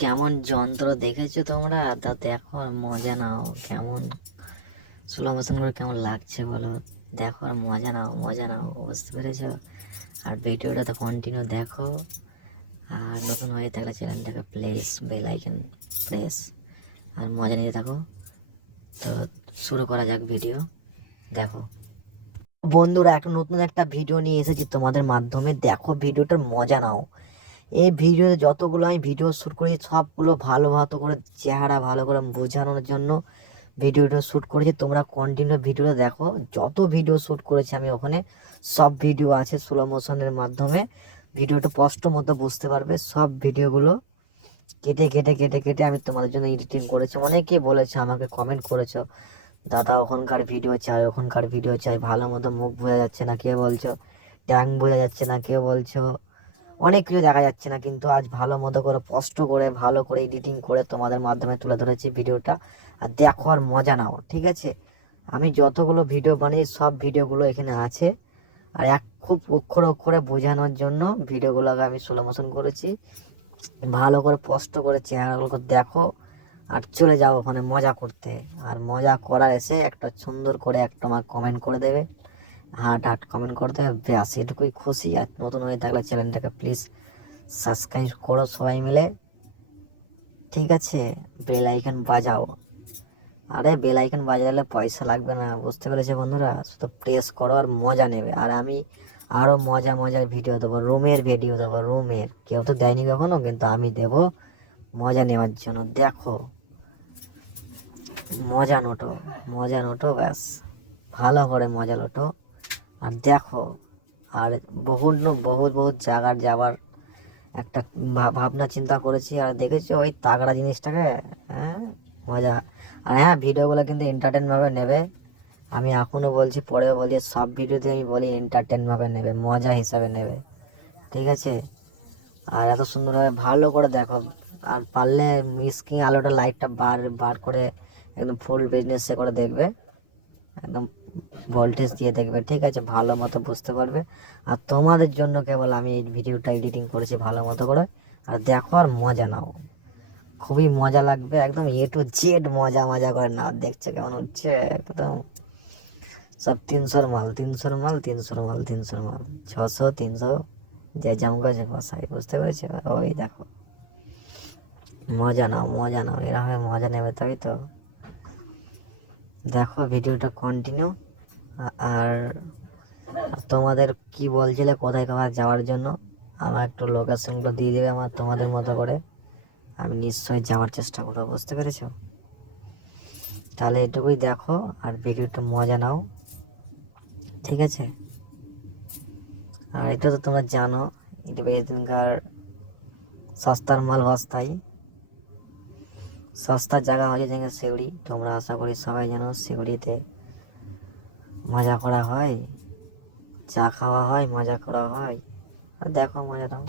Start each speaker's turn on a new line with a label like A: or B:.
A: কেমন যন্ত্র দেখেছ তোমরা? তা দেখো আর মজা নাও, কেমন? স্লো মোশন করে কেমন লাগছে বলো? দেখো আর মজা নাও মজা নাও, বুঝতে পেরেছ? আর ভিডিওটা তো কন্টিনিউ দেখো। আর নতুন হয়ে থাকলে চ্যানেলটাকে প্লেস বেল আইকন প্রেস আর মজা নিতে থাকো। তো শুরু করা যাক ভিডিও দেখো। বন্ধুরা, একটা নতুন একটা ভিডিও নিয়ে এসেছি তোমাদের মাধ্যমে। দেখো ভিডিওটার মজা নাও। এই ভিডিওতে যতগুলো আমি ভিডিও শ্যুট করেছি, সবগুলো ভালো ভালো করে চেহারা ভালো করে বোঝানোর জন্য ভিডিওটা শ্যুট করেছি। তোমরা কন্টিনিউ ভিডিওটা দেখো। যত ভিডিও শ্যুট করেছি আমি ওখানে, সব ভিডিও আছে স্লো মোশনের মাধ্যমে। ভিডিওটা স্পষ্ট মতো বুঝতে পারবে। সব ভিডিওগুলো কেটে কেটে কেটে কেটে আমি তোমাদের জন্য এডিটিং করেছি। অনেকে বলেছে, আমাকে কমেন্ট করেছ, দাদা, ওখানকার ভিডিও চাই, ওখানকার ভিডিও চাই, ভালো মতো মুখ বোঝা যাচ্ছে না, কে বলছো? ট্যাং বোঝা যাচ্ছে না, কে বলছো? অনেক কিছু দেখা যাচ্ছে না, কিন্তু আজ ভালো মতো করে স্পষ্ট করে, ভালো করে এডিটিং করে তোমাদের মাধ্যমে তুলে ধরেছি ভিডিওটা। আর দেখো আর মজা নাও, ঠিক আছে? আমি যতগুলো ভিডিও বানিয়ে সব ভিডিওগুলো এখানে আছে। আর এক খুব অক্ষর অক্ষরে বোঝানোর জন্য ভিডিওগুলোকে আমি স্লো মোশন করেছি। ভালো করে স্পষ্ট করে চেহারাগুলোকে দেখো আর চলে যাও ওখানে মজা করতে। আর মজা করার এসে একটা সুন্দর করে একটা আমার কমেন্ট করে দেবে। হাট হাট কমেন্ট করে দেবে ব্যাস এটুকুই খুশি। আর নতুন হয়ে থাকলে চ্যানেলটাকে প্লিজ সাবস্ক্রাইব করো সবাই মিলে। ঠিক আছে? বেল আইকন বাজাও। আরে বেল আইকন বাজালে পয়সা লাগবে না, বুঝতে পেরেছ বন্ধুরা? শুধু প্রেস করো আর মজা নেবে। আর আমি আরও মজা মজার ভিডিও দেবো, রুমের ভিডিও দেবো, রুমের। কেউ তো দেয়নি কখনো, কিন্তু আমি দেব মজা নেওয়ার জন্য। দেখো, মজা নোটো মজা নোটো ব্যাস। ভালো করে মজা লোটো আর দেখো, আর বহু বহুত বহুত জায়গার যাবার একটা ভাবনা, চিন্তা করেছি। আর দেখেছি ওই তাগড়া জিনিসটাকে? হ্যাঁ মজা। আর হ্যাঁ ভিডিওগুলো কিন্তু এন্টারটেন ভাবে নেবে। আমি এখনও বলছি, পরেও বলছি, সব ভিডিওতে আমি বলি এন্টারটেন ভাবে নেবে, মজা হিসাবে নেবে। ঠিক আছে? আর এত সুন্দরভাবে ভালো করে দেখো। আর পারলে স্ক্রিন আলোটা লাইটটা বার বার করে একদম ফুল বিজনেসে করে দেখবে। একদম ভোল্টেজ দিয়ে দেখবে, ঠিক আছে? ভালো মতো বুঝতে পারবে। আর তোমাদের জন্য কেবল আমি এই ভিডিওটা এডিটিং করেছি ভালো মতো করে। আর দেখো, আর মজা নাও। খুবই মজা লাগবে, একদম এ টু জেড মজা মজা করে না দেখছে কেমন হচ্ছে? একদম। সব তিনশোর মাল তিনশোর মাল তিনশোর মাল তিনশোর মাল। ছশো, তিনশো, যে যেমন কাছে বসাই, বুঝতে পেরেছ? ওই দেখো। মজা নাও মজা নাও। এরকম মজা নেবে তবেই তো? দেখো ভিডিওটা কন্টিনিউ আর তোমাদের কি বলছিলে, কোথায় কোথায় যাওয়ার জন্য? আমার একটু লোকেশনগুলো দিয়ে দেবে আমার তোমাদের মতো করে। আমি নিশ্চয়ই যাওয়ার চেষ্টা করব, বুঝতে পেরেছ? তাহলে এটুকুই দেখো, আর ভিডিওটা মজা নাও। ঠিক আছে? আর এটা তো তোমরা জানো এটা বেশ দিনকার সস্তার মাল বস্তায় সস্তার জায়গা হচ্ছে যেখানে সিউড়ি তোমরা আশা করি সবাই যেন সিউড়িতে মজা করা হয়, চা খাওয়া হয়, মজা করা হয়। আর দেখো মজা দাও।